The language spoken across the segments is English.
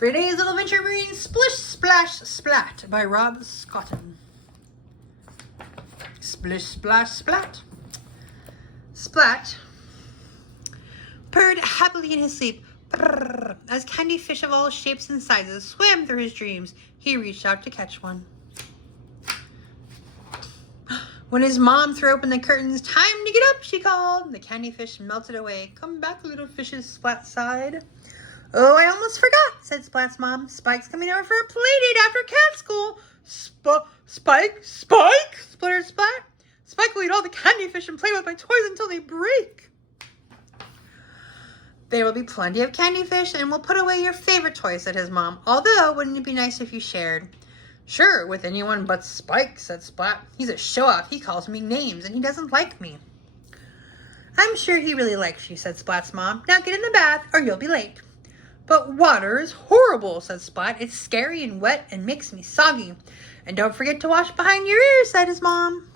For today's little adventure, we're reading Splish, Splash, Splat by Rob Scotton. Splish, Splash, Splat. Splat purred happily in his sleep. Brrr. As candy fish of all shapes and sizes swam through his dreams, he reached out to catch one. When his mom threw open the curtains, "Time to get up," she called. The candy fish melted away. "Come back, little fishes," Splat sighed. "Oh, I almost forgot," said Splat's mom. "Spike's coming over for a play date after cat school." Spike? Spluttered Splat. "Spike will eat all the candy fish and play with my toys until they break." "There will be plenty of candy fish, and we'll put away your favorite toy," said his mom. "Although, wouldn't it be nice if you shared?" "Sure, with anyone but Spike," said Splat. "He's a show-off. He calls me names, and he doesn't like me." "I'm sure he really likes you," said Splat's mom. "Now get in the bath, or you'll be late." "But water is horrible," said Splat. "It's scary and wet and makes me soggy. And don't forget to wash behind your ears," said his mom.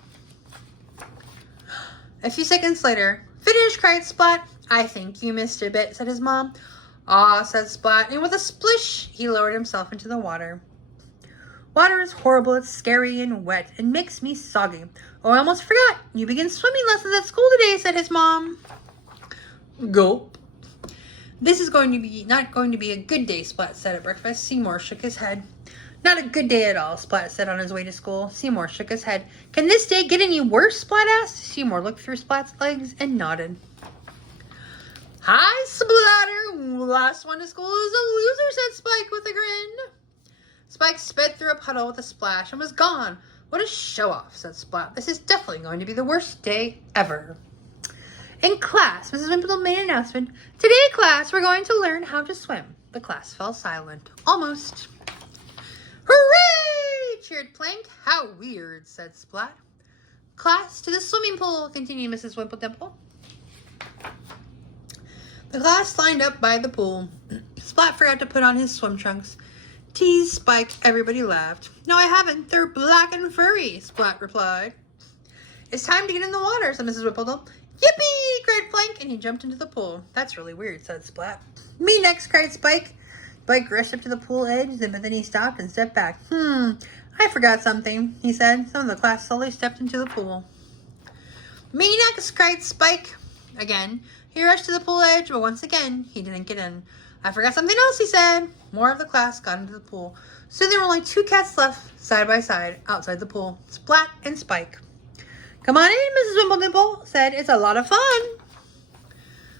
A few seconds later, "Finish," cried Splat. "I think you missed a bit," said his mom. "Ah," said Splat, and with a splish, he lowered himself into the water. "Water is horrible, it's scary and wet, and makes me soggy. Oh, I almost forgot. You begin swimming lessons at school today," said his mom. Gulp. "This is not going to be a good day," Splat said at breakfast. Seymour shook his head. "Not a good day at all," Splat said on his way to school. Seymour shook his head. "Can this day get any worse?" Splat asked. Seymour looked through Splat's legs and nodded. "Hi, Splatter. Last one to school is a loser," said Spike with a grin. Spike sped through a puddle with a splash and was gone. "What a show-off," said Splat. "This is definitely going to be the worst day ever." In class, Mrs. Wimpledon made an announcement. "Today, class, we're going to learn how to swim." The class fell silent. Almost. "Hooray!" cheered Plank. "How weird," said Splat. "Class, to the swimming pool," continued Mrs. Wimpledimple. The class lined up by the pool. Splat forgot to put on his swim trunks. "Tease, Spike," everybody laughed. "No, I haven't. They're black and furry," Splat replied. "It's time to get in the water," said Mrs. Whippledum. "Yippee!" cried Plank, and he jumped into the pool. "That's really weird," said Splat. "Me next," cried Spike. Spike rushed up to the pool edge, but then he stopped and stepped back. I forgot something," he said. Some of the class slowly stepped into the pool. "Me next," cried Spike. Again, he rushed to the pool edge, but once again, he didn't get in. "I forgot something else," he said. More of the class got into the pool. Soon there were only two cats left, side by side, outside the pool. Splat and Spike. "Come on in," Mrs. Wimpledimple said. "It's a lot of fun."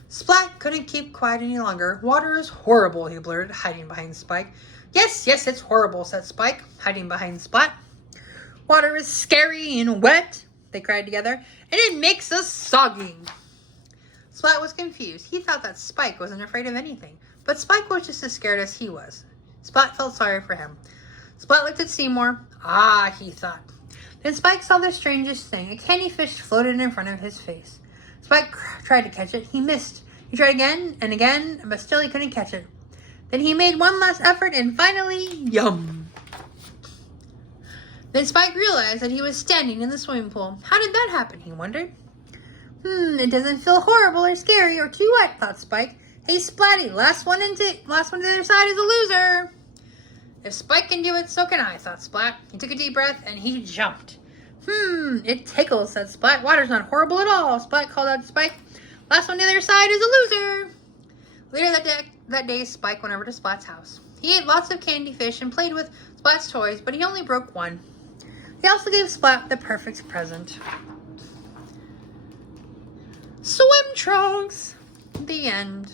Splat couldn't keep quiet any longer. "Water is horrible," he blurted, hiding behind Spike. Yes, it's horrible," said Spike, hiding behind Splat. "Water is scary and wet," they cried together, "and it makes us soggy." Splat was confused. He thought that Spike wasn't afraid of anything, but Spike was just as scared as he was. Splat felt sorry for him. Splat looked at Seymour. "Ah," he thought. Then Spike saw the strangest thing. A candy fish floated in front of his face. Spike tried to catch it. He missed. He tried again and again, but still he couldn't catch it. Then he made one last effort, and finally, yum! Then Spike realized that he was standing in the swimming pool. How did that happen, he wondered. It doesn't feel horrible or scary or too wet, thought Spike. "Hey, Splatty, last one to the other side is a loser." "If Spike can do it, so can I," thought Splat. He took a deep breath, and he jumped. It tickles," said Splat. "Water's not horrible at all." Splat called out to Spike. "Last one to the other side is a loser." Later that day, Spike went over to Splat's house. He ate lots of candy fish and played with Splat's toys, but he only broke one. He also gave Splat the perfect present. Swim trunks! The end.